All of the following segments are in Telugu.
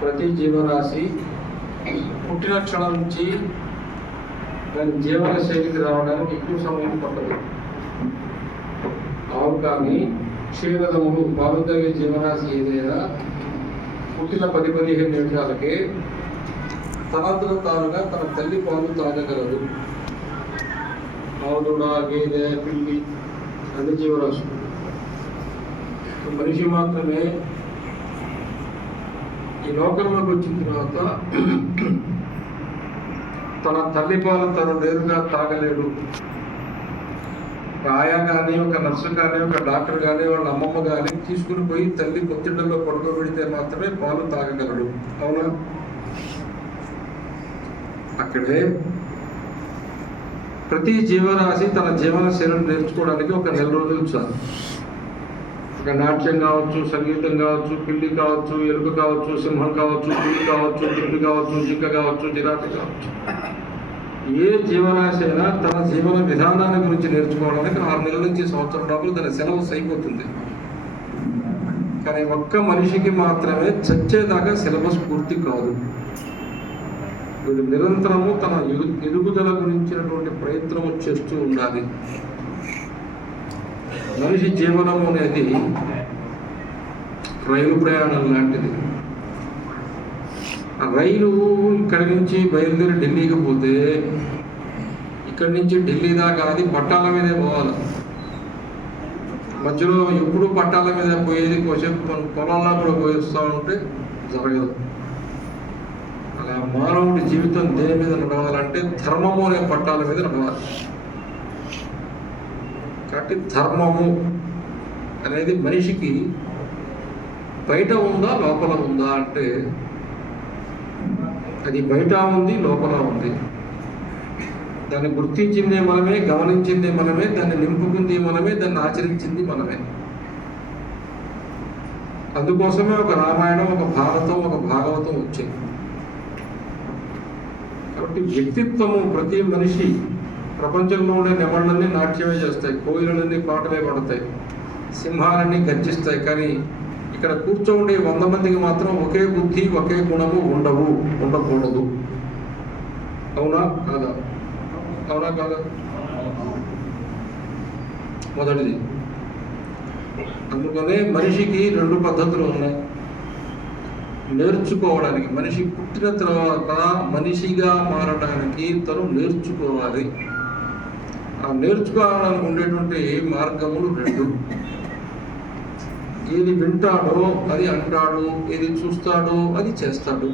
ప్రతి జీవరాశి పుట్టిన క్షణం నుంచి దాని జీవన శైలికి రావడానికి ఎక్కువ సమయం పట్టదు. ఆవు కానీ క్షీరదములు పాలు తాగే జీవరాశి ఏదైనా పుట్టిన 10-15 నిమిషాలకే తనంతట తానుగా తన తల్లి పాలు తాగగలదు. ఆవుదూడ, గేదె, పిల్లి అన్ని జీవరాశులు. మనిషి మాత్రమే ఈ లోకంలోకి వచ్చిన తర్వాత తన తల్లి పాలు తను నేరుగా తాగలేడు. ఒక ఆయా కానీ, ఒక నర్సు కానీ, ఒక డాక్టర్ కానీ, వాళ్ళ అమ్మమ్మ కానీ తీసుకుని పోయి తల్లి పొత్తిళ్లలో పడుకోబెడితే మాత్రమే పాలు తాగగలడు. అవునా? అక్కడే ప్రతి జీవరాశి తన జీవన శైలిని నేర్చుకోవడానికి ఒక 4 రోజులు చాలు. ఒక నాట్యం కావచ్చు, సంగీతం కావచ్చు, పిల్లి కావచ్చు, ఎలుక కావచ్చు, సింహం కావచ్చు, పులి కావచ్చు, పిల్లి కావచ్చు, జింక కావచ్చు, జిరాఫీ కావచ్చు. ఏ జీవరాశి అయినా తన జీవన విధానాన్ని గురించి నేర్చుకోవడానికి 6 నెలల నుంచి సంవత్సరం లోపల దాని సిలబస్ అయిపోతుంది. కానీ ఒక్క మనిషికి మాత్రమే చచ్చేదాకా సిలబస్ పూర్తి కాదు. వీడు నిరంతరము తన ఎదుగుదల గురించినటువంటి ప్రయత్నము చేస్తూ ఉండాలి. మనిషి జీవనం అనేది రైలు ప్రయాణం లాంటిది. ఆ రైలు ఇక్కడి నుంచి బయలుదేరి ఢిల్లీకి పోతే ఇక్కడి నుంచి ఢిల్లీ దాకా అది పట్టాల మీదే పోవాలి. మధ్యలో ఎప్పుడు పట్టాల మీద పోయేది కోసేపు పొలాల్లో కూడా పోయిస్తూ ఉంటే జరగదు. అలా మానవుడి జీవితం దేని మీద నడవాలంటే ధర్మము అనే పట్టాల మీద నడవాలి. కాబట్టి ధర్మము అనేది మనిషికి బయట ఉందా లోపల ఉందా అంటే అది బయట ఉంది, లోపల ఉంది. దాన్ని గుర్తించిందే మనమే, గమనించిందే మనమే, దాన్ని నింపుకుంది మనమే, దాన్ని ఆచరించింది మనమే. అందుకోసమే ఒక రామాయణం, ఒక భారతం, ఒక భాగవతం వచ్చాయి. కాబట్టి వ్యక్తిత్వము ప్రతి మనిషి ప్రపంచంలో ఉండే నెమళ్ళన్నీ నాట్యమే చేస్తాయి, కోయిలన్నీ పాటలే పడతాయి, సింహాలన్నీ గర్జిస్తాయి. కానీ ఇక్కడ కూర్చోండి 100 మందికి మాత్రం ఒకే బుద్ధి, ఒకే గుణము ఉండకూడదు. అవునా కాదా? అవునా కాదా? మొదటిది. అందుకనే మనిషికి 2 పద్ధతులు ఉన్నాయి నేర్చుకోవడానికి. మనిషి పుట్టిన తర్వాత మనిషిగా మారడానికి తను నేర్చుకోవాలి. ఆ నేర్చుకోవాలని ఉండేటువంటి మార్గములు 2. ఏది వింటాడో అది అంటాడు, ఏది చూస్తాడో అది చేస్తాడు.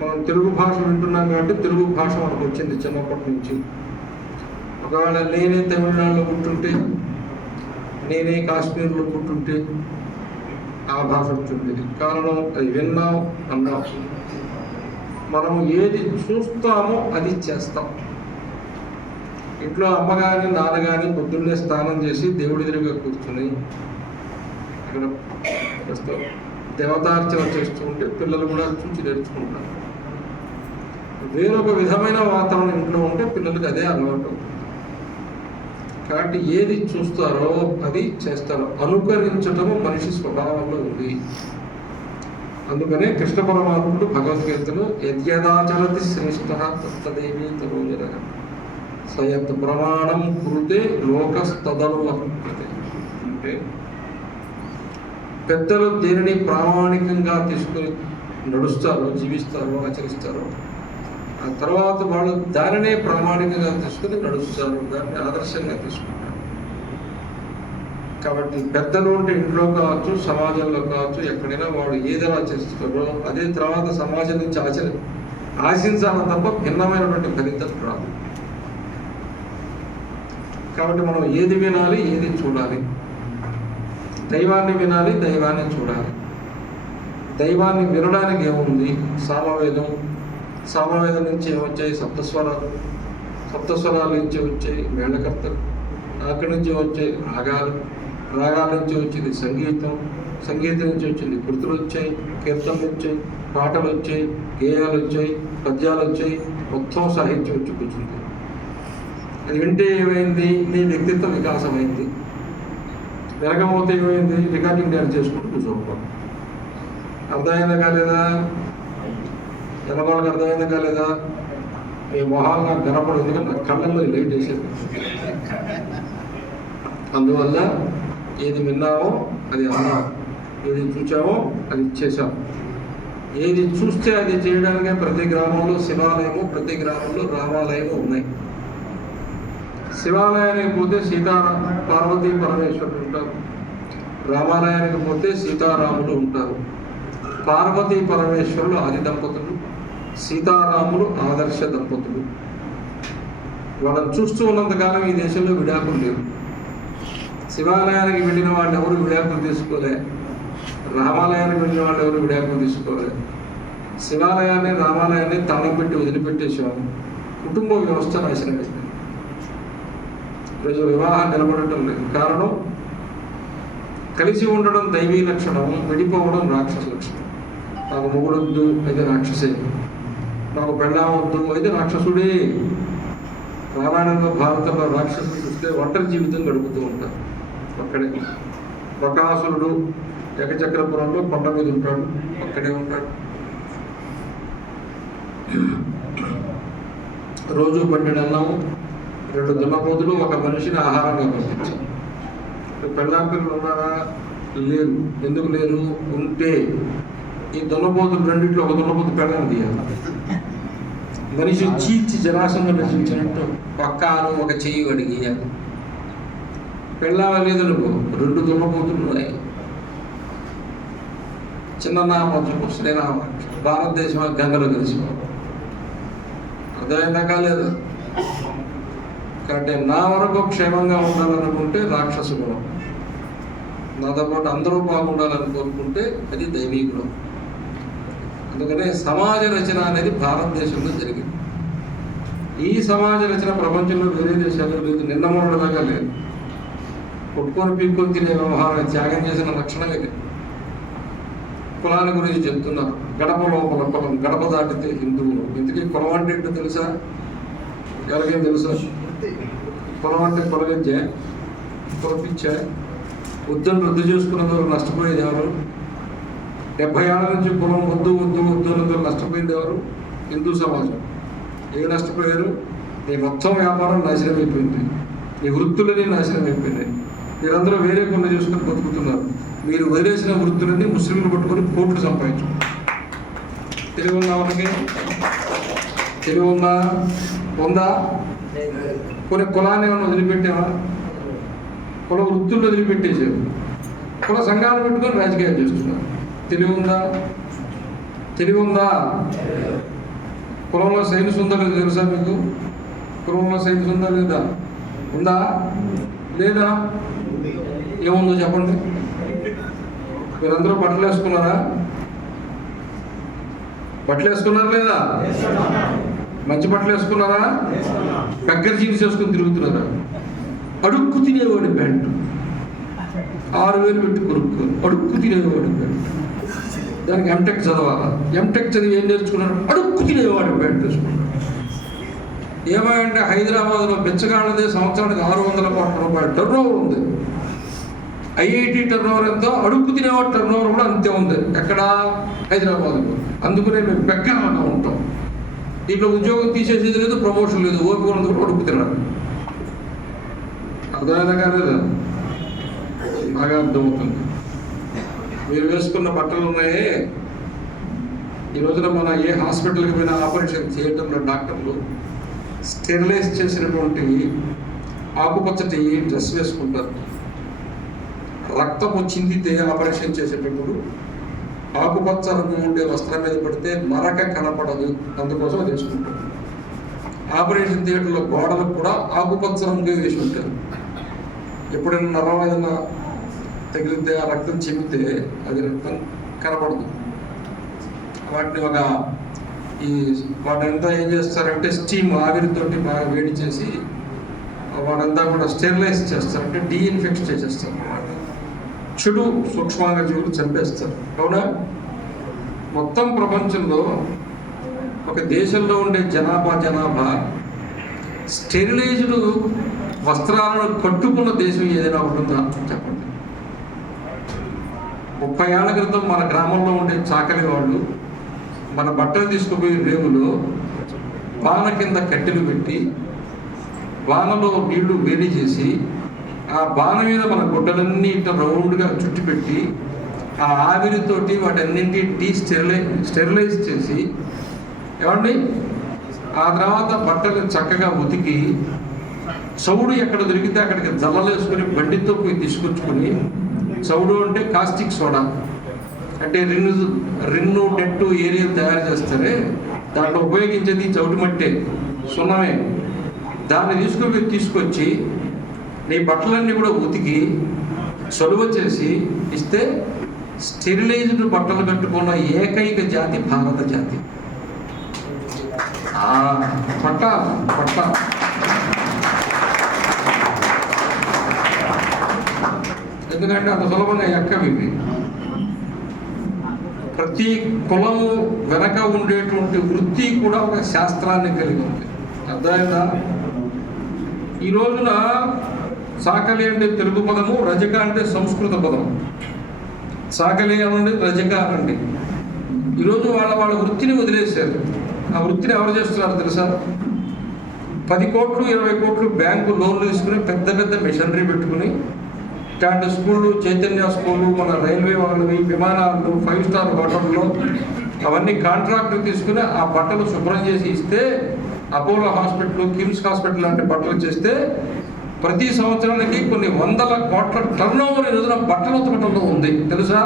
మనం తెలుగు భాష వింటున్నాం కాబట్టి తెలుగు భాష మనకు వచ్చింది చిన్నప్పటి నుంచి. ఒకవేళ నేనే తమిళనాడులో పుట్టుంటే, నేనే కాశ్మీర్లో పుట్టుంటే ఆ భాష వచ్చింది. కారణం అది విన్నాం, అన్నాం. మనం ఏది చూస్తామో అది చేస్తాం. ఇంట్లో అమ్మ కానీ నాన్న కానీ పొద్దున్నే స్నానం చేసి దేవుడి ఎదురుగా కూర్చుని అక్కడ దేవతార్చన చేస్తూ ఉంటే పిల్లలు కూడా చూసి నేర్చుకుంటారు. వేరొక విధమైన వాతావరణం ఇంట్లో ఉంటే పిల్లలకి అదే అలవాటు. కాబట్టి ఏది చూస్తారో అది చేస్తారు. అనుకరించటము మనిషి స్వభావంలో ఉంది. అందుకనే కృష్ణ పరమాత్ముడు భగవద్గీతలో యద్యదాచరతి శ్రేష్ఠ తత్తదేవీ తరోజన సయత్ ప్రమాణం కురుతే లోకస్తదను అంటే పెద్దలు దేనిని ప్రామాణికంగా తీసుకుని నడుస్తారో, జీవిస్తారో, ఆచరిస్తారో ఆ తర్వాత వాళ్ళు దానినే ప్రామాణికంగా తీసుకుని నడుస్తారు, దాన్ని ఆదర్శంగా తీసుకుంటారు. కాబట్టి పెద్దలు అంటే ఇంట్లో కావచ్చు, సమాజంలో కావచ్చు, ఎక్కడైనా వాళ్ళు ఏదైనా చేస్తారో అదే తర్వాత సమాజం నుంచి ఆశించాలి తప్ప భిన్నమైనటువంటి ఫలితం రాదు. కాబట్టి మనం ఏది వినాలి, ఏది చూడాలి. దైవాన్ని వినాలి, దైవాన్ని చూడాలి. దైవాన్ని వినడానికి ఏముంది? సామవేదం నుంచి ఏమొచ్చాయి? సప్తస్వరాల నుంచి వచ్చాయి మేళకర్తలు, అక్కడి నుంచి వచ్చాయి రాగాల నుంచి వచ్చింది సంగీతం నుంచి వచ్చింది కృతులు వచ్చాయి, కీర్తనలు వచ్చాయి, పాటలు వచ్చాయి, గేయాలు వచ్చాయి, పద్యాలు వచ్చాయి, మొత్తం సాహిత్యం వచ్చి కూర్చుంది. అది వింటే ఏమైంది? నీ వ్యక్తిత్వ వికాసమైంది. వినకపోతే ఏమైంది? రికార్డింగ్ తయారు చేసుకుంటూ కూర్చోకపోవడం. అర్థమైందా కాలేదా? జనవాళ్ళకి అర్థమైందా కాలేదా? ఈ మొహాలు నాకు కనపడదు, ఎందుకంటే నా కళ్ళల్లో లైట్ వేసేది. అందువల్ల ఏది విన్నామో అది అన్నాం, ఏది చూచామో అది ఇచ్చేసాం. ఏది చూస్తే అది చేయడానికే ప్రతి గ్రామంలో శివాలయము, ప్రతి గ్రామంలో రామాలయము ఉన్నాయి. శివాలయానికి పోతే పార్వతీ పరమేశ్వరుడు ఉంటారు, రామాలయానికి పోతే సీతారాములు ఉంటారు. పార్వతీ పరమేశ్వరులు ఆది దంపతులు, సీతారాములు ఆదర్శ దంపతులు. వాళ్ళని చూస్తూ ఉన్నంతకాలం ఈ దేశంలో విడాకులు లేవు. శివాలయానికి వెళ్ళిన వాళ్ళు ఎవరు విడాకులు తీసుకోలే, రామాలయానికి వెళ్ళిన వాళ్ళు ఎవరు విడాకులు తీసుకోలే. శివాలయాన్ని రామాలయాన్ని తాళం పెట్టి వదిలిపెట్టేసాము. కుటుంబ వ్యవస్థ నాశనం అయిపోయింది. ఈరోజు వివాహం నిలబడటం లేదు. కారణం, కలిసి ఉండడం దైవీ లక్షణం, విడిపోవడం రాక్షస లక్షణం. నాకు మొగుడొద్దు అయితే రాక్షసే, నాకు పెళ్ళామొద్దు అయితే రాక్షసుడే. రామాయణంలో భారతంలో రాక్షసులు చూస్తే ఒంటరి జీవితం గడుపుతూ ఉంటారు. అక్కడే బకాసురుడు ఏకచక్రపురంలో కొండ మీద ఉంటాడు, అక్కడే ఉంటాడు. రోజు 12 అన్నము, 2 దున్నపోతులు, ఒక మనిషిని ఆహారంగా పంపించారు. పెళ్ళాంపిల్లలు ఉన్నారా? లేరు. ఎందుకు లేరు? ఉంటే ఈ దున్నపోతులు రెండింటిలో ఒక దున్నపోతు పెళ్ళాన్ని తీయాలి. మనిషి చీల్చి జలాశంలో రచించినట్టు పక్కాను ఒక చెయ్యి అడిగేయాలి. పెళ్ళావ లేదు నువ్వు, 2 దున్నపోతులు ఉన్నాయి. చిన్ననామం శ్రీరామ, భారతదేశం గంగలో కలిసిపో. అర్థమైందా కాలేదు? కాబట్టి నా వరకు క్షేమంగా ఉండాలనుకుంటే రాక్షస గుణం, నాతో పాటు అందరూ బాగుండాలని కోరుకుంటే అది దైవీ గుణం. అందుకనే సమాజ రచన అనేది భారతదేశంలో జరిగింది. ఈ సమాజ రచన ప్రపంచంలో వేరే దేశాల్లో లేదు, నిన్న మొన్నటిదాకా లేదు. కొట్టుకొని పీక్కొని తినే వ్యవహారం త్యాగం చేసిన లక్షణం ఇది. కులాల గురించి చెప్తున్నారు. గడప లోపల కులం, గడప దాటితే హిందువులు. ఇందుకే కులం అంటే ఏంటో తెలుసా? ఎవరికేం తెలుసా? కులం అంటే కులవిద్య, కులపిచ్చా. వద్దని రద్దు చేసుకున్నదో నష్టపోయేది ఎవరు? 70 ఏళ్ళ నుంచి కులం వద్దు వద్దు వద్దు అన్నదో నష్టపోయింది ఎవరు? హిందూ సమాజం. ఏ నష్టపోయారు? నీ మొత్తం వ్యాపారం నాశనం అయిపోయింది, నీ వృత్తులన్నీ నాశనం అయిపోయినాయి. మీరందరూ వేరే పనులు చేసుకొని బతుకుతున్నారు. మీరు వదిలేసిన వృత్తులన్నీ ముస్లింలు పట్టుకొని కోట్లు సంపాదించు. తెలివి ఉందా మనకి? తెలివి ఉందా? కొన్ని కులాన్ని ఏమన్నా వదిలిపెట్టావా? కుల వృత్తులు వదిలిపెట్టేసావు, కుల సంఘాలు పెట్టుకొని రాజకీయాలు చేస్తున్నారు. తెలివి ఉందా? కులంలో సైన్స్ ఉందా లేదా తెలుసా మీకు? కులంలో సైన్స్ ఉందా లేదా? ఉందా లేదా? ఏముందో చెప్పండి. మీరందరూ బట్టలు వేసుకున్నారా? బట్టలు వేసుకున్నారా లేదా? మంచి బట్టలు వేసుకున్నారా? బెగ్గర జీన్స్ వేసుకుని తిరుగుతున్నారా? అడుక్కు తినేవాడి ప్యాంటు 6,000 పెట్టి కొనుక్కోరు. అడుక్కు తినేవాడి ప్యాంటు, దానికి ఎంటెక్ చదవాలా? ఎంటెక్ చదివి ఏం నేర్చుకున్నాడు? అడుక్కు తినేవాడి ప్యాంటు వేసుకున్నాడు. ఏమంటే హైదరాబాద్లో బెచ్చగాళ్ళదే సంవత్సరానికి 600 కోట్ల రూపాయల టర్నోవర్ ఉంది. ఐఐటి టర్నోవర్ ఎంతో, అడుక్కు తినేవాడి టర్నోవర్ కూడా అంతే ఉంది. ఎక్కడ? హైదరాబాద్లో. అందుకనే మేము బెక్కగా ఉంటాం. దీంట్లో ఉద్యోగం తీసేసేది లేదు, ప్రమోషన్ లేదు, ఓపిక ఉన్నది కూడా అడుక్కు తినాలి. అర్థమైనా కాలేదా? బాగా అర్థమవుతుంది. మీరు వేసుకున్న బట్టలు ఉన్నాయే, ఈ రోజున మన ఏ హాస్పిటల్కి పోయినా ఆపరేషన్ థియేటర్లో డాక్టర్లు స్టెరిలైజ్ చేసినటువంటి ఆకుపచ్చటి డ్రెస్ వేసుకుంటారు. రక్తపు చిందితే ఆపరేషన్ చేసేటప్పుడు ఆకుపచ్చ రంగు ఉండే వస్త్రం మీద పడితే మరక కనపడదు, అందుకోసం అది వేసుకుంటారు. ఆపరేషన్ థియేటర్లో గోడలకు కూడా ఆకుపచ్చ రంగు వేసి ఉంటారు. ఎప్పుడైనా నరం ఏదైనా తగిలితే ఆ రక్తం చిమ్మితే అది రక్తం కనపడదు. వాటిని వాటంతా ఏం చేస్తారంటే స్టీమ్, ఆవిరితోటి బాగా వేడి చేసి వాటంతా కూడా స్టెరిలైజ్ చేస్తారు, అంటే డీఇన్ఫెక్ట్ చేసేస్తారు అన్నమాట. చెడు సూక్ష్మాంగ జీవులు చంపేస్తారు. అవునా? మొత్తం ప్రపంచంలో ఒక దేశంలో ఉండే జనాభా స్టెరిలైజ్డ్ వస్త్రాలను కట్టుకున్న దేశం ఏదైనా ఉంటుందా చెప్పండి. 30 ఏళ్ల క్రితం మన గ్రామంలో ఉండే చాకలి వాళ్ళు మన బట్టలు తీసుకుపోయి రేవులో వాన కింద కట్టెలు పెట్టి వానలో నీళ్లు వేడి చేసి ఆ బాణ మీద మన గుడ్డలన్నీ ఇట్లా రౌండ్గా చుట్టి పెట్టి ఆ ఆవిరితోటి వాటన్నింటి స్టెరిలైజ్ చేసి ఏమండి ఆ తర్వాత బట్టలు చక్కగా ఉతికి చౌడు ఎక్కడ దొరికితే అక్కడికి జల్లలేసుకుని బండితో పోయి తీసుకొచ్చుకొని, చౌడు అంటే కాస్టిక్ సోడా, అంటే రిన్ను డెట్టు ఏరియా తయారు చేస్తారే దాంట్లో ఉపయోగించేది చౌటు మట్టే, సున్నమే. దాన్ని తీసుకొచ్చి నీ బట్టలన్నీ కూడా ఉతికి చలువ చేసి ఇస్తే స్టెరిలైజ్డ్ బట్టలు కట్టుకున్న ఏకైక జాతి భారత జాతి. పట్ట ఎందుకంటే అంత సులభంగా ఎక్కవి. ప్రతి కులము వెనక ఉండేటువంటి వృత్తి కూడా ఒక శాస్త్రాన్ని కలిగి ఉంది. అర్థమైందా? ఈ రోజున సాకలి అంటే తెలుగు పదము, రజక అంటే సంస్కృత పదం. సాకలి అనండి, రజక అనండి. ఈరోజు వాళ్ళ వృత్తిని వదిలేశారు. ఆ వృత్తిని ఎవరు చేస్తున్నారు తెలుసా? 10 కోట్లు 20 కోట్లు బ్యాంకు లోన్లు తీసుకుని పెద్ద మిషనరీ పెట్టుకుని ఇట్లాంటి స్కూళ్ళు, చైతన్య స్కూళ్ళు, మన రైల్వే వాళ్ళవి, విమానాలు, 5 స్టార్ హోటల్లో అవన్నీ కాంట్రాక్ట్ తీసుకుని ఆ బట్టలు శుభ్రం చేసి ఇస్తే, అపోలో హాస్పిటల్, కిమ్స్ హాస్పిటల్ లాంటి బట్టలు చేస్తే ప్రతి సంవత్సరానికి కొన్ని 100 కోట్ల టర్నోవర్ ఈ రోజున బట్టలు ఉతకటంలో ఉంది తెలుసా?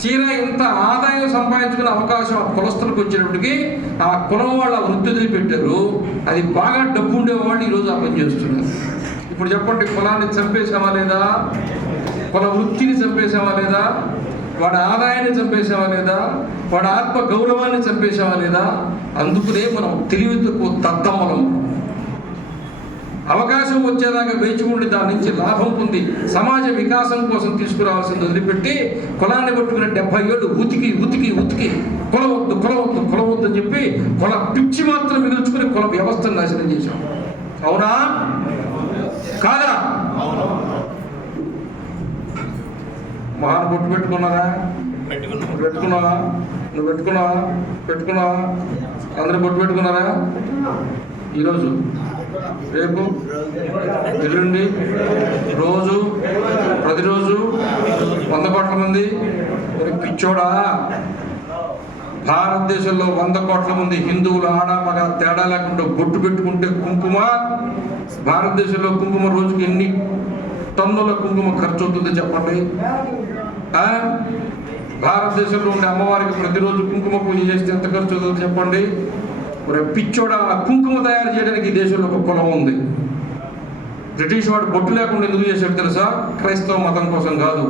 చీర ఇంత ఆదాయం సంపాదించుకునే అవకాశం ఆ కులస్తులకు వచ్చినప్పటికీ ఆ కులం వాళ్ళు ఆ వృత్తి వదిలిపెట్టారు. అది బాగా డబ్బు ఉండేవాళ్ళు ఈరోజు ఆ పని చేస్తున్నారు. ఇప్పుడు చెప్పండి, కులాన్ని చంపేసామా లేదా? కుల వృత్తిని చంపేసామా లేదా? వాడి ఆదాయాన్ని చంపేసామా లేదా? వాడి ఆత్మ గౌరవాన్ని చంపేసామా లేదా? అందుకునే మనం తెలివితకు తద్దమ్మలం. అవకాశం వచ్చేదాకా వేచి ఉండి దాని నుంచి లాభం పొంది సమాజ వికాసం కోసం తీసుకురావాల్సింది వదిలిపెట్టి కులాన్ని పట్టుకునే 70 ఏళ్ళు ఉతికి కులవద్దు అని చెప్పి కుల పిచ్చి మాత్రం మిగుల్చుకుని కుల వ్యవస్థను నాశనం చేశాం. అవునా కాదా? మహాన్ బొట్టు పెట్టుకున్నారా? నువ్వు పెట్టుకున్నావా? అందరూ బొట్టు పెట్టుకున్నారా? ఈరోజు, రేపు, ఎల్లుండి, రోజు, ప్రతిరోజు 100 కోట్ల మంది. పిచ్చోడా, భారతదేశంలో 100 కోట్ల మంది హిందువులు ఆడ మగ తేడా లేకుండా బొట్టు పెట్టుకుంటే కుంకుమ, భారతదేశంలో కుంకుమ రోజుకి ఎన్ని టన్నుల కుంకుమ ఖర్చు అవుతుందో చెప్పండి. భారతదేశంలో ఉండే అమ్మవారికి ప్రతిరోజు కుంకుమ పూజ చేస్తే ఎంత ఖర్చు అవుతుందో చెప్పండి. పిచ్చోడా, కుంకుమ తయారు చేయడానికి ఈ దేశంలో ఒక కులం ఉంది. బ్రిటిష్ వాడు బొట్టు లేకుండా ఎందుకు చేశాడు తెలుసా? క్రైస్తవ మతం కోసం కాదు.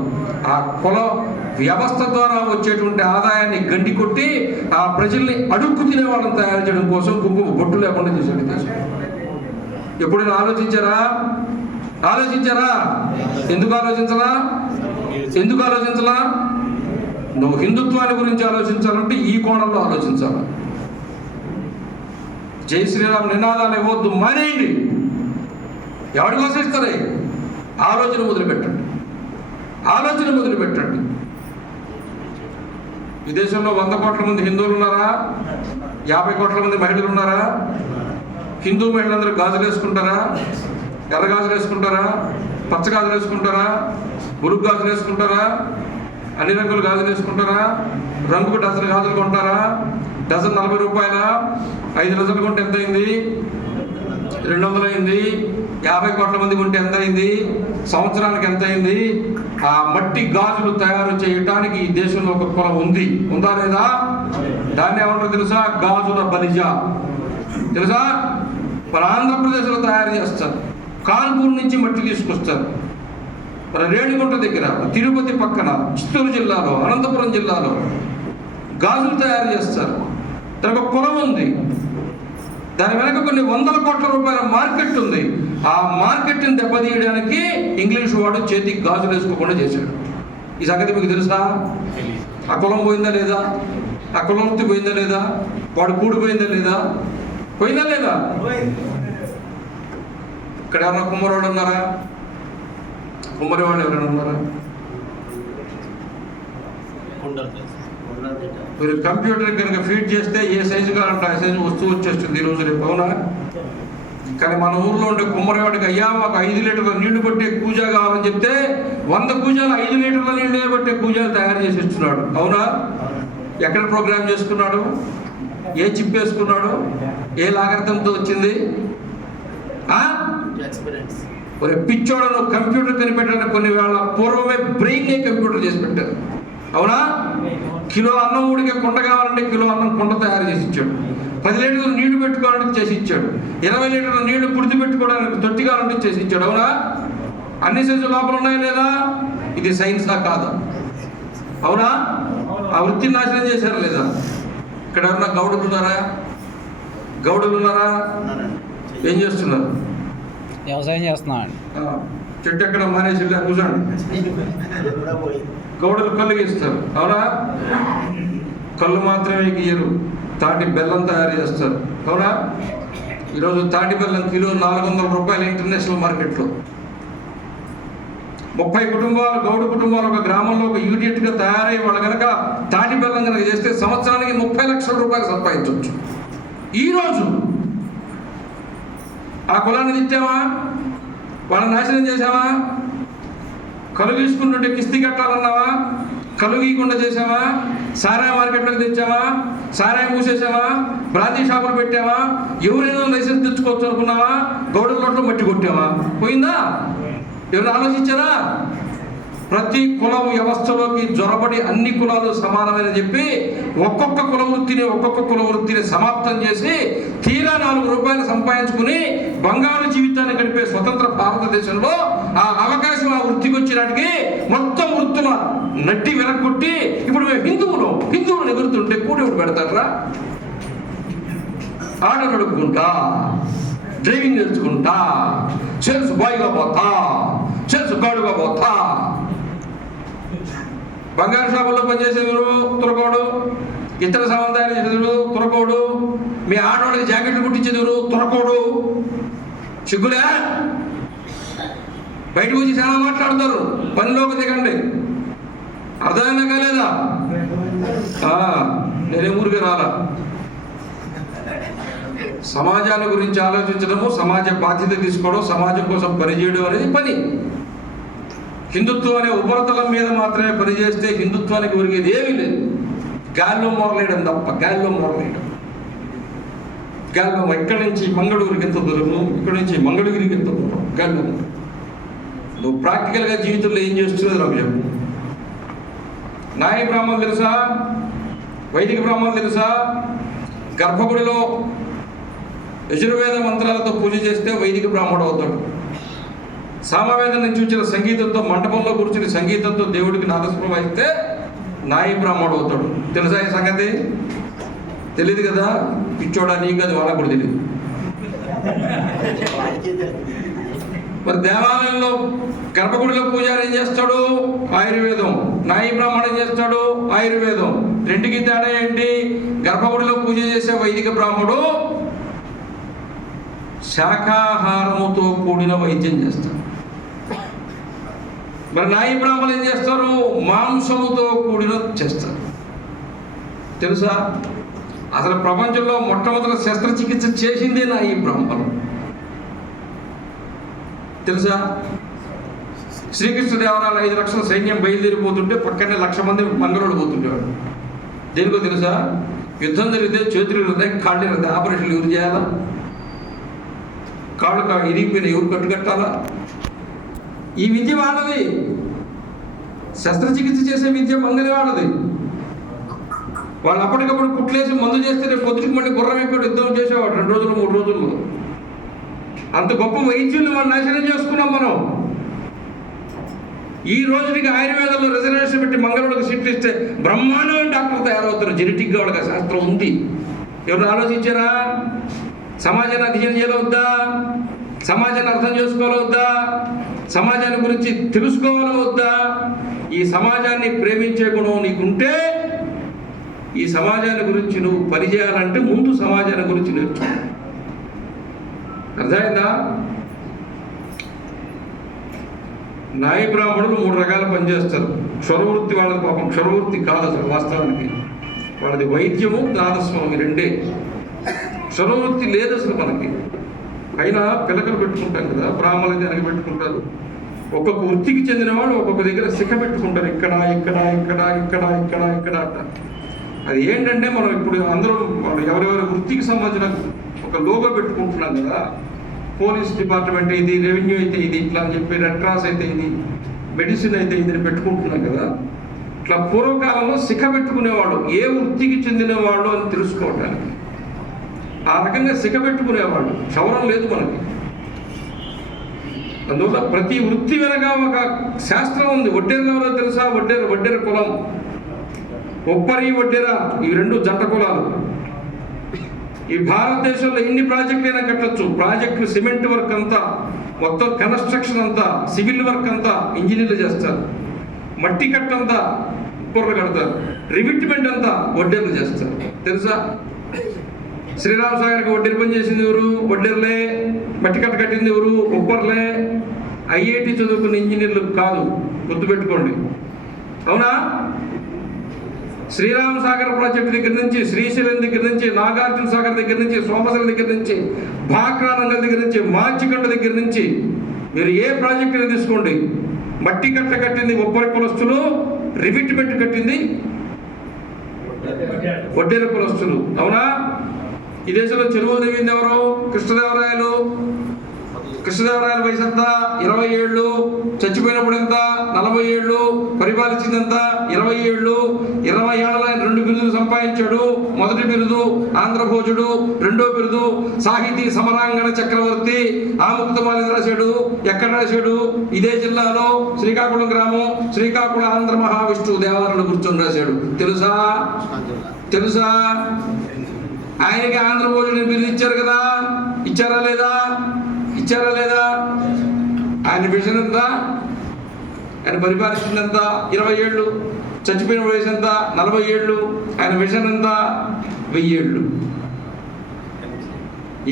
ఆ కుల వ్యవస్థ ద్వారా వచ్చేటువంటి ఆదాయాన్ని గండి కొట్టి ఆ ప్రజల్ని అడుక్కు తినే వాళ్ళని తయారు చేయడం కోసం కుంకుమ బొట్టు లేకుండా చేశాడు దేశం. ఎప్పుడైనా ఆలోచించారా? ఎందుకు ఆలోచించలా? నువ్వు హిందుత్వాన్ని గురించి ఆలోచించాలంటే ఈ కోణంలో ఆలోచించాలి. జై శ్రీరామ్ నినాదాలు ఇవ్వద్దు, మానేయండి. ఎవరి కోసం ఇస్తారే? ఆలోచన మొదలుపెట్టండి. ఈ దేశంలో 100 కోట్ల మంది హిందువులు ఉన్నారా? 50 కోట్ల మంది మహిళలు ఉన్నారా? హిందూ మహిళలందరూ గాజులు వేసుకుంటారా? ఎర్ర గాజులు వేసుకుంటారా? పచ్చ గాజులు వేసుకుంటారా? బులుగు గాజులు వేసుకుంటారా? అన్ని రంగుల గాజులు వేసుకుంటారా? రంగుకు డజన్ గాజులు కొంటారా? డజన్ 40 రూపాయలా? 5 డజన్లు కొంటే ఎంత అయింది? 200 అయింది. 50 కోట్ల మంది కొంటే ఎంత అయింది? సంవత్సరానికి ఎంత అయింది? ఆ మట్టి గాజులు తయారు చేయటానికి ఈ దేశంలో ఒక కులం ఉందా లేదా? దాన్ని ఏమంటారు తెలుసా? గాజుల బలిజ. తెలుసా? మన ఆంధ్రప్రదేశ్లో తయారు చేస్తారు. కాన్పూర్ నుంచి మట్టి తీసుకొస్తారు. మన రేణిగుంట దగ్గర, తిరుపతి పక్కన, చిత్తూరు జిల్లాలో, అనంతపురం జిల్లాలో గాజులు తయారు చేస్తారు. దానికి ఒక కులం ఉంది. దాని వెనక కొన్ని 100 కోట్ల రూపాయల మార్కెట్ ఉంది. ఆ మార్కెట్ని దెబ్బతీయడానికి ఇంగ్లీష్ వాడు చేతికి గాజులు వేసుకోకుండా చేశాడు. ఈ సంగతి మీకు తెలుసా? ఆ కులం పోయిందా లేదా? ఆ కులవృత్తి పోయిందా లేదా? వాడు కూడిపోయిందా లేదా? పోయిందా లేదా? ఇక్కడ ఎవరన్నా కుమ్మరివాడు ఉన్నారా? కుమ్మరివాడు ఎవరైనా ఉన్నారా? మీరు కంప్యూటర్ కనుక ఫీడ్ చేస్తే ఏ సైజు కావాలంటే ఆ సైజు వస్తువు వచ్చేస్తుంది ఈ రోజు రేపు, అవునా? కానీ మన ఊర్లో ఉండే కుమ్మరివాడికి అయ్యా మాకు 5 లీటర్ల నీళ్లు పట్టే కూజా కావాలని చెప్తే 100 కూజాలు 5 లీటర్ల నీళ్ళే పట్టే కూజాలు తయారు చేసి ఇస్తున్నాడు, అవునా? ఎక్కడ ప్రోగ్రామ్ చేసుకున్నాడు? ఏ చిప్ వేసుకున్నాడు? ఏ లాగర్థంతో వచ్చింది? ఒరే పిచ్చోడను, కంప్యూటర్ కనిపెట్టాలని కొన్ని వేళ పూర్వమే బ్రెయిన్నే కంప్యూటర్ చేసి పెట్టారు, అవునా? కిలో అన్నం ఉడికే కుండ కావాలంటే కిలో అన్నం కుండ తయారు చేసి ఇచ్చాడు. 10 లీటర్లు నీళ్లు పెట్టుకోవాలంటే చేసి ఇచ్చాడు. 20 లీటర్ల నీళ్లు పుడితి పెట్టుకోవడానికి తొట్టి కావాలంటే చేసి ఇచ్చాడు, అవునా? అన్ని సైజు లోపల ఉన్నాయా లేదా? ఇది సైన్సా కాదా? అవునా? ఆ వృత్తిని నాశనం చేశారా లేదా? ఇక్కడ ఎవరన్నా గౌడులు ఉన్నారా? గౌడులు ఉన్నారా? ఏం చేస్తున్నారు? వ్యవసాయం చేస్తున్నాడు. చెట్టు ఎక్కడ మానేసి కూర్చోండి. గౌడలు కళ్ళు గీస్తారు, అవునా? కళ్ళు మాత్రమే గీయరు, తాటి బెల్లం తయారు చేస్తారు, అవునా? ఈరోజు తాటి బెల్లం కిలో 400 రూపాయలు ఇంటర్నేషనల్ మార్కెట్లో. 30 కుటుంబాలు, గౌడు కుటుంబాలు ఒక గ్రామంలో ఒక యూనిట్గా తయారై వాళ్ళు కనుక తాటి బెల్లం కనుక చేస్తే సంవత్సరానికి 30 లక్షల రూపాయలు సంపాదించవచ్చు. ఈరోజు ఆ కులాన్ని తిట్టామా? వాళ్ళని నాశనం చేశామా? కలుగు తీసుకుంటుంటే కిస్తీ కట్టాలన్నావా? కలుగు గీయకుండా చేసావా? సారాయి మార్కెట్లోకి తెచ్చావా? సారాయి మూసేసావా? బ్రాందీ షాపులు పెట్టావా? ఎవరైనా లైసెన్స్ తెచ్చుకోవచ్చు అనుకున్నావా? గౌడల రోడ్లో మట్టి కొట్టావా? పోయిందా? ఎవరు ఆలోచించారా? ప్రతి కుల వ్యవస్థలోకి జొరబడి అన్ని కులాలు సమానమని చెప్పి ఒక్కొక్క కుల వృత్తిని సమాప్తం చేసి తీరా 4 రూపాయలు సంపాదించుకుని బంగారు జీవితాన్ని గడిపే స్వతంత్ర భారతదేశంలో ఆ అవకాశం ఆ వృత్తికి వచ్చినట్టుకి మొత్తం వృత్తుల నట్టి వెనక్కొట్టి ఇప్పుడు మేము హిందువులు ఎగురుతుంటే కూడెవడు పెడతారా? ఆటో నడుపుకుంటా, డ్రైవింగ్ నేర్చుకుంటా, సేల్స్ బాయ్గా పోతా, సేల్స్ గాడుగా పోతా. బంగారు షాపుల్లో పనిచేసేవారు తురకోడు, ఇతర సామాన్ తయారు చేసేవారు తురకోడు, మీ ఆడవాళ్ళకి జాకెట్లు కుట్టించేవారు తురకోడు. సిగ్గులే? బయటకు వచ్చి చాలా మాట్లాడతారు, పనిలోకి దిగండి. అర్థమైనా కాలేదా? నేనే ఊరికి రాలా. సమాజాల గురించి ఆలోచించడము, సమాజ బాధ్యత తీసుకోవడం, సమాజం కోసం పనిచేయడం అనేది పని. హిందుత్వం అనే ఉపరితలం మీద మాత్రమే పనిచేస్తే హిందుత్వానికి ఒరిగేది ఏమీ లేదు. గాల్లో మొరలేయడం తప్ప, గాల్లో ఇక్కడి నుంచి మంగళూరుకి ఎంత దూరము, ఇక్కడి నుంచి మంగళగిరికి ఎంత దూరం గాల్లో. నువ్వు ప్రాక్టికల్గా జీవితంలో ఏం చేస్తున్నది నాకు చెప్పు. నాయ బ్రాహ్మణులు తెలుసా? వైదిక బ్రాహ్మణులు తెలుసా? గర్భగుడిలో యజుర్వేద మంత్రాలతో పూజ చేస్తే వైదిక బ్రాహ్మణుడు అవుతాడు. సామవేదం నుంచి వచ్చిన సంగీతంతో, మంటపంలో కూర్చుని సంగీతంతో దేవుడికి నాదస్వరం వాయిస్తే నాయి బ్రాహ్మణుడు అవుతాడు. తెలుసా ఈ సంగతి? తెలియదు కదా? పిచ్చోడా, నీకు అది వాళ్ళకు కూడా తెలియదు. మరి దేవాలయంలో గర్భగుడిలో పూజారి ఏం చేస్తాడు? ఆయుర్వేదం. నాయి బ్రాహ్మణుడు ఏం చేస్తాడు? ఆయుర్వేదం. రెండుకి తేడా ఏంటి? గర్భగుడిలో పూజ చేసే వైదిక బ్రాహ్మణుడు శాకాహారముతో కూడిన వైద్యం చేస్తాడు. మరి నాయి బ్రాహ్మణులు ఏం చేస్తారు? మాంసముతో కూడిన చేస్తారు. తెలుసా? అసలు ప్రపంచంలో మొట్టమొదటి శస్త్రచికిత్స చేసిందే నాయి బ్రాహ్మణులు. తెలుసా? శ్రీకృష్ణదేవరాయలు 5 లక్షల సైన్యం బయలుదేరిపోతుంటే పక్కనే 1,00,000 మంది మంగళోడు పోతుండేవాడు. దేనికో తెలుసా? యుద్ధం జరిగితే చేతులు ఇరుగుతాయి, కాళ్ళు ఇరుగుతాయి. ఆపరేషన్లు ఎవరు చేయాలా? కాళ్ళు ఇరిగిపోయిన ఎవరు కట్టుకట్టాలా? ఈ విద్య వాళ్ళది. శస్త్రచికిత్స చేసే విద్య మంగళి వాళ్ళది. వాళ్ళు అప్పటికప్పుడు కుట్లేసి మందు చేస్తే రేపు పొద్దుటికి మళ్ళీ గుర్రం ఎక్కువ యుద్ధం చేసేవాడు 2 రోజులు 3 రోజుల్లో. అంత గొప్ప వైద్యుల్ని మనం నాశనం చేసుకున్నాం మనం. ఈ రోజుకి ఆయుర్వేదంలో రిజర్వేషన్ పెట్టి మంగళవాడికి సీట్లు ఇస్తే బ్రహ్మాండమైన డాక్టర్ తయారవుతారు. జెనెటిక్గా వాళ్ళకి శాస్త్రం ఉంది. ఎవరు ఆలోచించారా? సమాజాన్ని అధ్యయనం చేయవద్దా? సమాజాన్ని అర్థం చేసుకోవాలవద్దా? సమాజాన్ని గురించి తెలుసుకోవాలవద్దా? ఈ సమాజాన్ని ప్రేమించే గుణం నీకుంటే ఈ సమాజాన్ని గురించి నువ్వు పనిచేయాలంటే ముందు సమాజాన్ని గురించి నేర్చుకో. అర్థమైందా? నాయి బ్రాహ్మణులు 3 రకాల పని చేస్తారు. క్షురవృత్తి వాళ్ళది పాపం క్షురవృత్తి కాదు అసలు వాస్తవానికి, వాళ్ళది వైద్యము నాదస్వరం ఈ రెండే. క్షురవృత్తి లేదు అసలు మనకి. అయినా పిలకలు పెట్టుకుంటాం కదా, బ్రాహ్మణులు వెనక పెట్టుకుంటారు. ఒక్కొక్క వృత్తికి చెందిన వాళ్ళు ఒక్కొక్క దగ్గర శిఖ పెట్టుకుంటారు, ఇక్కడ ఇక్కడ ఇక్కడ ఇక్కడ ఇక్కడ ఇక్కడ అంట. అది ఏంటంటే మనం ఇప్పుడు అందరం ఎవరెవరి వృత్తికి సంబంధించిన ఒక లోగో పెట్టుకుంటున్నాం కదా. పోలీస్ డిపార్ట్మెంట్ ఇది, రెవెన్యూ అయితే ఇది, ఇట్లా అని చెప్పి రెడ్ క్రాస్ అయితే ఇది, మెడిసిన్ అయితే ఇది పెట్టుకుంటున్నాం కదా. ఇట్లా పూర్వకాలంలో శిఖ పెట్టుకునేవాడు ఏ వృత్తికి చెందిన వాళ్ళు అని తెలుసుకోవటానికి. ఆ రకంగా శిఖ పెట్టుకునేవాడు. క్షవరం లేదు మనకి. అందువల్ల ప్రతి వృత్తి వెనక ఒక శాస్త్రం ఉంది. వడ్డేరు ఎవరో తెలుసా? వడ్డేరు కులం. ఒప్పరి వడ్డెర ఇవి రెండు జంట కులాలు. ఈ భారతదేశంలో ఎన్ని ప్రాజెక్టులు అయినా కట్టచ్చు. ప్రాజెక్టులు సిమెంట్ వర్క్ అంతా, మొత్తం కన్స్ట్రక్షన్ అంతా, సివిల్ వర్క్ అంతా ఇంజనీర్లు చేస్తారు. మట్టి కట్టంతా కుర్రలు కడతారు. రివిట్మెంట్ అంతా వడ్డేర్లు చేస్తారు. తెలుసా? శ్రీరామ్ సాగర్కి వడ్డేరు పని చేసింది ఎవరు? వడ్డేర్లే. మట్టి కట్ట కట్టింది ఎవరు? ఉప్పర్లే. ఐఐటి చదువుకున్న ఇంజనీర్లు కాదు, గుర్తుపెట్టుకోండి. అవునా? శ్రీరామ్ సాగర్ ప్రాజెక్టు దగ్గర నుంచి, శ్రీశైలం దగ్గర నుంచి, నాగార్జున సాగర్ దగ్గర నుంచి, సోమశిల దగ్గర నుంచి, భాక్రా నంగల్ దగ్గర నుంచి, మార్చికండ దగ్గర నుంచి మీరు ఏ ప్రాజెక్టుని తీసుకోండి, మట్టి కట్ట కట్టింది ఒప్పరి కులస్తులు, రివిట్మెంట్ కట్టింది వడ్డేరు కులస్తులు. అవునా? ఈ దేశంలో చెరువులు దిగింది ఎవరు? కృష్ణదేవరాయలు. కృష్ణదేవరాయల వయసు ఎంత? 20 ఏళ్ళు. చచ్చిపోయినప్పుడు ఎంత? 40 ఏళ్ళు. పరిపాలించింది ఎంత? 20 ఏళ్ళు. 20 ఏళ్ళలో ఆయన 2 బిరుదులు సంపాదించాడు. మొదటి బిరుదు ఆంధ్రభోజుడు, రెండో బిరుదు సాహితీ సమరాంగణ చక్రవర్తి. ఆముక్తమాలి రాశాడు. ఎక్కడ రాశాడు? ఇదే జిల్లాలో శ్రీకాకుళం గ్రామం, శ్రీకాకుళం ఆంధ్ర మహావిష్ణువు దేవాలయంలో కూర్చొని రాశాడు. తెలుసా? ఆయనకి ఆంధ్రభోజుని బిరుదు ఇచ్చారు కదా. ఇచ్చారా లేదా? ఆయన విజన్ ఎంత? ఆయన పరిపాలించింది ఎంత? 20 ఏళ్ళు. చచ్చిపోయిన వయసు ఎంత? 40 ఏళ్ళు. ఆయన విజన్ ఎంత? 1000 ఏళ్ళు.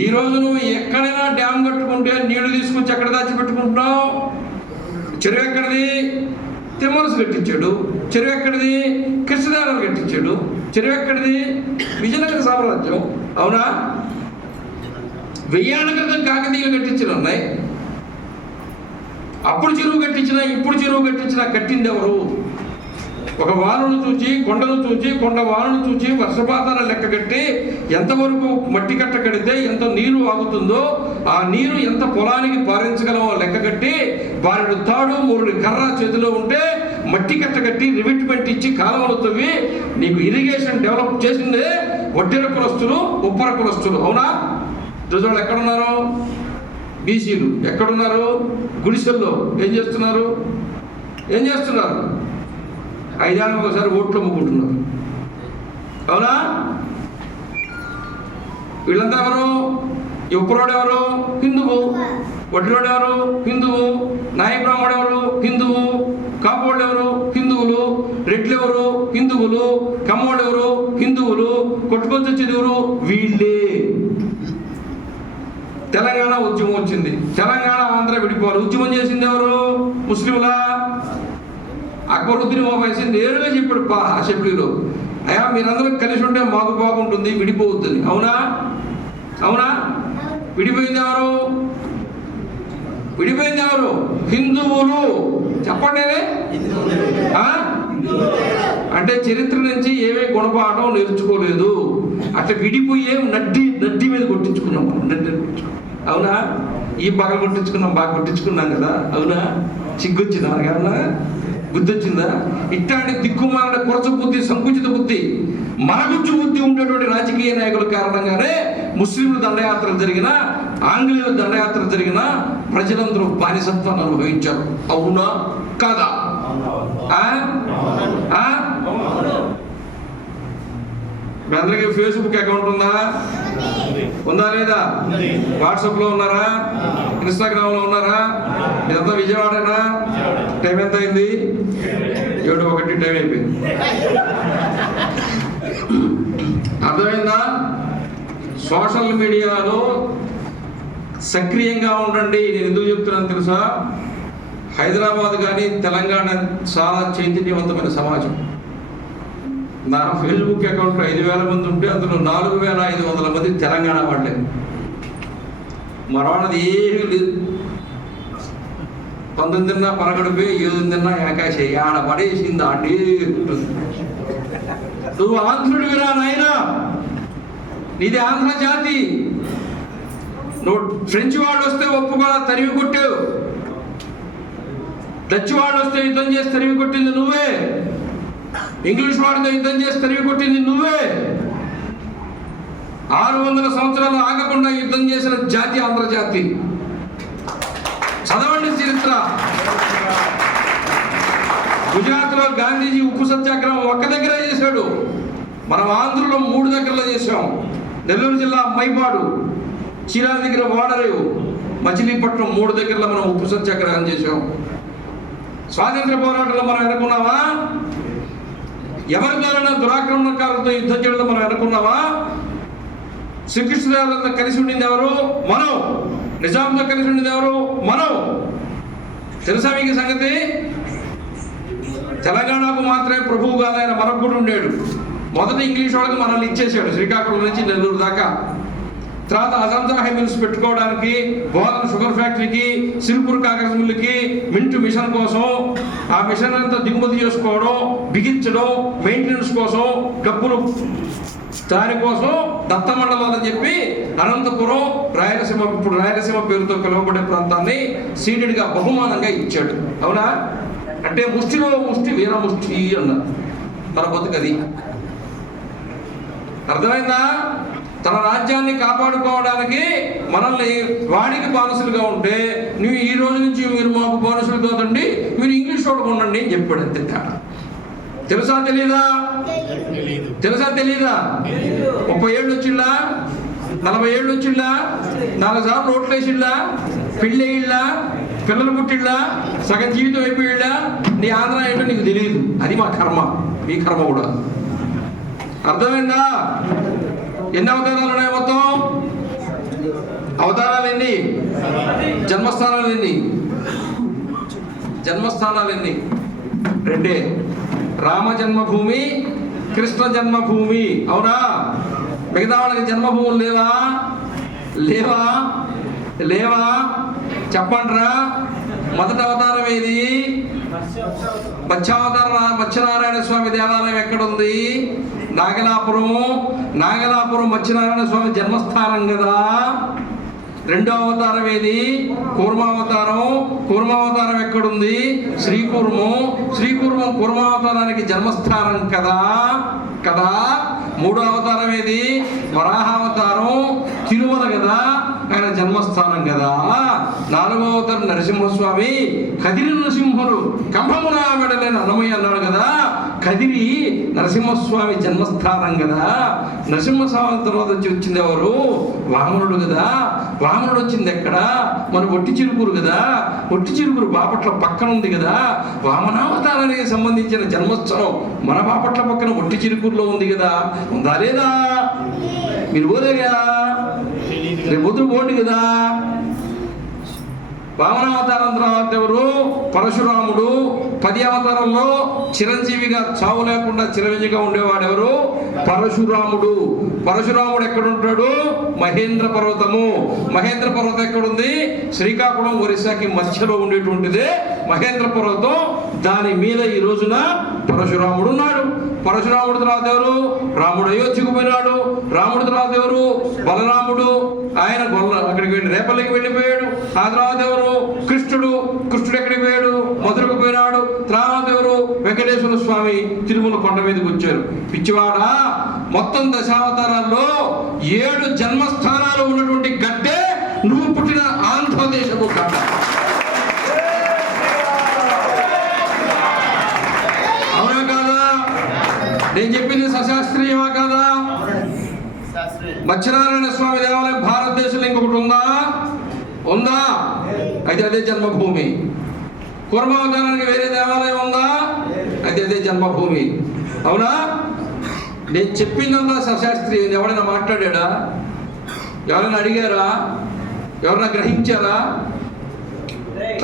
ఈరోజు నువ్వు ఎక్కడైనా డ్యామ్ కట్టుకుంటే నీళ్లు తీసుకొచ్చి ఎక్కడ దాచిపెట్టుకుంటున్నావు? చెరువు ఎక్కడిది? తిమ్మరసు కట్టించాడు. చెరువు ఎక్కడిది? కృష్ణదేవరాయలు కట్టించాడు. చెరువు ఎక్కడిది? విజయనగర సామ్రాజ్యం. అవునా? 1000 ఏళ్ల క్రితం కాకతీయులు కట్టించిన ఉన్నాయి. అప్పుడు చెరువు కట్టించిన, ఇప్పుడు చెరువు కట్టించిన, కట్టింది ఎవరు? ఒక వానను చూచి, కొండను చూచి, కొండ వానను చూచి, వర్షపాతాల లెక్క కట్టి ఎంతవరకు మట్టి కట్ట కడితే ఎంత నీరు ఆగుతుందో, ఆ నీరు ఎంత పొలానికి పారించగలమో లెక్క కట్టి, వారి తాడు 3 కర్ర చేతిలో ఉంటే మట్టి కట్ట కట్టి రివిట్మెంట్ ఇచ్చి కాలువలు తవ్వి నీకు ఇరిగేషన్ డెవలప్ చేసిందే వడ్డెర కులస్తులు, ఉప్పర కులస్తులు. అవునా? రోజులు ఎక్కడున్నారు? బీసీలు ఎక్కడున్నారు? గుడిసెల్లో ఏం చేస్తున్నారు? 5 ఏళ్ళకి ఒకసారి ఓట్లు అమ్ముకుంటున్నారు. అవునా? వీళ్ళంతా ఎవరు? ఉప్పరోడు ఎవరు? హిందువు. వడ్లోడు ఎవరు? హిందువు. నాయ బ్రాహ్మడు ఎవరు? హిందువు. కాపోళ్ళు ఎవరు? హిందువులు. రెడ్లు ఎవరు? హిందువులు. కమ్మోళ్ళు ఎవరు? హిందువులు. కొట్టుకొచ్చేది ఎవరు? వీళ్ళే. తెలంగాణ ఉద్యమం వచ్చింది. తెలంగాణ ఆంధ్ర విడిపోవాలి. ఉద్యమం చేసింది ఎవరు? ముస్లింలా? అక్బరుద్దీన్ ఓవైసీ నేరుగా చెప్పాడు అసెంబ్లీలో, అయ్యా మీరందరూ కలిసి ఉంటే మాకు బాగుంటుంది, విడిపోవద్దని. అవునా? విడిపోయింది ఎవరు? హిందువులు. చెప్పండి. అంటే చరిత్ర నుంచి ఏమీ గుణపాఠం నేర్చుకోలేదు. అట్లా విడిపోయే నడ్డి మీద కొట్టించుకున్నాం. అవునా? ఈ బాగా కొట్టించుకున్నాం కదా. అవునా? సిగ్గొచ్చిందా మనకి? ఏమన్నా బుద్ధి వచ్చిందా? ఇట్లాంటి దిక్కుమాలిన కొరచ బుద్ధి, సంకుచిత బుద్ధి, మరగుచ్చు బుద్ధి ఉండేటువంటి రాజకీయ నాయకుల కారణంగానే ముస్లింలు దండయాత్రలు జరిగినా, ఆంగ్లేయుల దండయాత్రలు జరిగినా ప్రజలందరూ బానిసత్వాన్ని అనుభవించారు. అవునా కాదా? మీ అందరికీ ఫేస్బుక్ అకౌంట్ ఉందా లేదా? వాట్సాప్ లో ఉన్నారా? ఇన్స్టాగ్రామ్ లో ఉన్నారా? ఇదంతా విజయవాడనా? టైం ఎంత అయింది? 7:01 టైం అయిపోయింది. అర్థమైందా? సోషల్ మీడియాలో సక్రియంగా ఉండండి. నేను ఎందుకు చెప్తున్నాను తెలుసా? హైదరాబాద్ కానీ తెలంగాణ చాలా చైతన్యవంతమైన సమాజం. నా ఫేస్బుక్ అకౌంట్లో 5,000 మంది ఉంటే అందులో 4,500 మంది తెలంగాణ వాళ్ళే. మరవాళ్ళది ఏమీ లేదు. 19 తిన్నా పరగడిపోయి 7 తిన్నా ఏకాశి ఆడ పడేసింది ఆడే ఉంటుంది. నువ్వు ఆంధ్రుడివిరా నాయన, నీది ఆంధ్ర జాతి. నువ్వు ఫ్రెంచ్ వాళ్ళు వస్తే ఒప్పుకోలా, తరివి కొట్టావు. డచ్ వాళ్ళు వస్తే యుద్ధం చేసి తరివి కొట్టింది నువ్వే. ఇంగ్లీష్ వాడితో యుద్ధం చేసి తరివి కొట్టింది నువ్వే. 600 సంవత్సరాలు ఆగకుండా యుద్ధం చేసిన జాతి ఆంధ్ర జాతి. చదవండి చరిత్ర. గుజరాత్లో గాంధీజీ ఉప్పు సత్యాగ్రహం ఒక్క దగ్గర చేశాడు. మనం ఆంధ్రలో 3 దగ్గరలో చేసాం. నెల్లూరు జిల్లా మైపాడు, చీరాల దగ్గర వాడరేవు, మచిలీపట్నం 3 దగ్గరలో మనం ఉప్పు సత్యాగ్రహం చేసాం. స్వాతంత్ర పోరాటంలో మనం ఎన్నుకున్నావా? ఎవరితోనైనా దురాక్రమణకారులతో యుద్ధం చేయడంలో మనం ఎన్నుకున్నావా? శ్రీకృష్ణదేవరాయలతో కలిసి ఉండింది ఎవరు? మనం. నిజాంతో కలిసి ఉండింది ఎవరు? మనం. తెలుసా మీకు సంగతి? తెలంగాణకు మాత్రమే ప్రభువు కాదు, ఆయన మనకు కూడా ఉండేడు. మొదట ఇంగ్లీష్ వాళ్ళకి మనల్ని ఇచ్చేసాడు, శ్రీకాకుళం నుంచి నెల్లూరు దాకా. తర్వాత అజంతా హై మిల్స్ పెట్టుకోవడానికి, బోధన షుగర్ ఫ్యాక్టరీకి, సిరిపూర్ కాగజ్ మిల్లుకి, మింటు మిషన్ కోసం, ఆ మిషన్ అంతా దిగుమతి చేసుకోవడం, బిగించడం, మెయింటెనెన్స్ కోసం, డబ్బులు దానికోసం దత్తమండలం అని చెప్పి అనంతపురం, రాయలసీమ, ఇప్పుడు రాయలసీమ పేరుతో పిలువబడే ప్రాంతాన్ని సీడెడ్గా బహుమానంగా ఇచ్చాడు. అవునా? అంటే ముష్టిలో ముష్టి వీర ముష్టి అన్నారు. మన బతుకది అర్థమైందా? తన రాజ్యాన్ని కాపాడుకోవడానికి మనల్ని వాడికి బానిసలుగా ఉంటే, నువ్వు ఈ రోజు నుంచి మీరు మాకు బానిసలు కాదండి, మీరు ఇంగ్లీష్ వాడుకు ఉండండి అని చెప్పాడు. అంతే తేడా. తెలుసా తెలీదా? తెలుసా తెలీదా? 30 ఏళ్ళు వచ్చిందా? 40 ఏళ్ళు వచ్చిందా? 4 సార్లు రోడ్లు వేసిందా? పెళ్ళి అయ్యిందా? పిల్లలు పుట్టిళ్ళా? సగం జీవితం అయిపోయిళ్ళా? నీ ఆంధ్ర ఏంటో నీకు తెలియదు. అది మా కర్మ, మీ కర్మ కూడా. అర్థమైందా? ఎన్ని అవతారాలు ఉన్నాయి మొత్తం? అవతారాలు ఎన్ని? జన్మస్థానాలు ఎన్ని? జన్మస్థానాలు ఎన్ని? 2. రామ జన్మభూమి, కృష్ణ జన్మభూమి. అవునా? మిగతా వాళ్ళకి జన్మభూములు లేవా? లేవా? లేవా? చెప్పండిరా. మొదటి అవతారం ఏది? మత్స్యనారాయణ స్వామి దేవాలయం ఎక్కడుంది? నాగలాపురం మత్స్యనారాయణ స్వామి జన్మస్థానం కదా. 2వ అవతారం ఏది? కూర్మావతారం ఎక్కడుంది? శ్రీకూర్మం కూర్మావతారానికి జన్మస్థానం కదా. 3వ అవతారం ఏది? వరాహావతారం, తిరుమల కదా, ఆయన జన్మస్థానం కదా. 4వ అవతారం నరసింహస్వామి, కదిరి నరసింహుడు కంభమున మెడలేని అన్నమయ్య అన్నాడు కదా. కదిరి నరసింహస్వామి జన్మస్థానం కదా. నరసింహస్వామి తర్వాత వచ్చింది ఎవరు? వామనుడు కదా. వామనుడు వచ్చింది ఎక్కడ? మన ఒట్టి చిరుకూరు కదా. ఒట్టి చిరుకూరు బాపట్ల పక్కన ఉంది కదా. వామనావతారానికి సంబంధించిన జన్మస్థలం మన బాపట్ల పక్కన ఒట్టి చిరుకూరులో ఉంది కదా. ఉందా లేదా? మీరు పోలేగా? రేపు పొద్దున పోండి కదా. వామనావతారం తర్వాత ఎవరు? పరశురాముడు. 10 అవతారంలో చిరంజీవిగా చావు లేకుండా చిరంజీవిగా ఉండేవాడు ఎవరు? పరశురాముడు. పరశురాముడు ఎక్కడుంటాడు? మహేంద్ర పర్వతము. మహేంద్ర పర్వతం ఎక్కడుంది? శ్రీకాకుళం, ఒరిస్సాకి మధ్యలో ఉండేటువంటిదే మహేంద్ర పర్వతం. దాని మీద ఈ రోజున పరశురాముడు ఉన్నాడు. పరశురాముడు తర్వాత ఎవరు? రాముడు అయోధ్యకు పోయినాడు. రాముడు తర్వాత ఎవరు? బలరాముడు. ఆయన అక్కడికి వెళ్ళి రేపల్లికి వెళ్ళిపోయాడు. ఆ తర్వాత ఎవరు? కృష్ణుడు. కృష్ణుడు ఎక్కడికి పోయాడు? మధురకు పోయినాడు. తర్వాత ఎవరు? వెంకటేశ్వర స్వామి తిరుమల కొండ మీదకి వచ్చారు. పిచ్చివాడ, మొత్తం దశావతారాల్లో 7 జన్మస్థానాలు ఉన్నటువంటి గడ్డే నువ్వు పుట్టిన ఆంధ్రదేశపు గడ్డ. అవునా కాదా? నేను చెప్పింది సశాస్త్రీయమా కాదా? మత్స్యనారాయణ స్వామి దేవాలయం భారతదేశంలో ఇంకొకటి ఉందా? అయితే అదే జన్మభూమి. కూర్మావతారానికి వేరే దేవాలయం ఉందా? అయితే అదే జన్మభూమి. అవునా? నేను చెప్పిందంతా సశాస్త్రీయం. ఎవరైనా మాట్లాడా? ఎవరైనా అడిగారా? ఎవరైనా గ్రహించారా?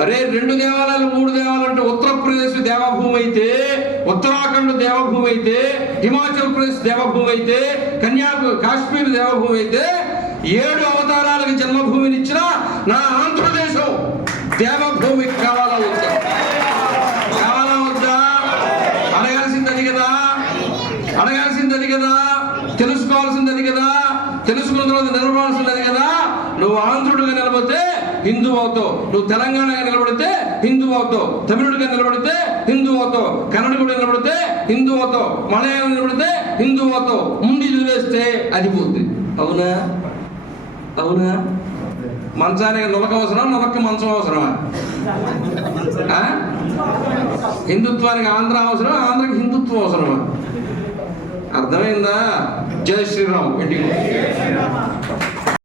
అరే 2 దేవాలయాలు 3 దేవాలయాలు అంటే ఉత్తరప్రదేశ్ దేవభూమి అయితే, ఉత్తరాఖండ్ దేవభూమి అయితే, హిమాచల్ ప్రదేశ్ దేవభూమి అయితే, కాశ్మీర్ దేవభూమి అయితే, 7 అవతారాలకు జన్మభూమినిచ్చిన నా ఆంధ్రదేశం దేవభూమి కావాలా వద్దా? కావాలా వద్దా? అడగాల్సింది అది కదా, తెలుసుకోవాల్సింది అది కదా, తెలుసుకున్న తర్వాత నిలబడాల్సింది అది కదా. నువ్వు ఆంధ్రుడిగా నిలబడితే హిందూ అవుతావు, నువ్వు తెలంగాణగా నిలబడితే హిందూ అవుతావు, తమిళుడిగా నిలబడితే హిందూ అవుతావు, కన్నడగా నిలబడితే హిందూ అవుతావు, మలయాళం నిలబడితే హిందూ అవుతావు. ముందు చదివేస్తే అది పోద్ది. అవునా? మంచానికి నులక అవసరం, నులక మంచం అవసరమా? హిందుత్వానికి ఆంధ్ర అవసరం, ఆంధ్రకి హిందుత్వం అవసరమా? అర్థమైందా? జై శ్రీరామ్. ఇంటికి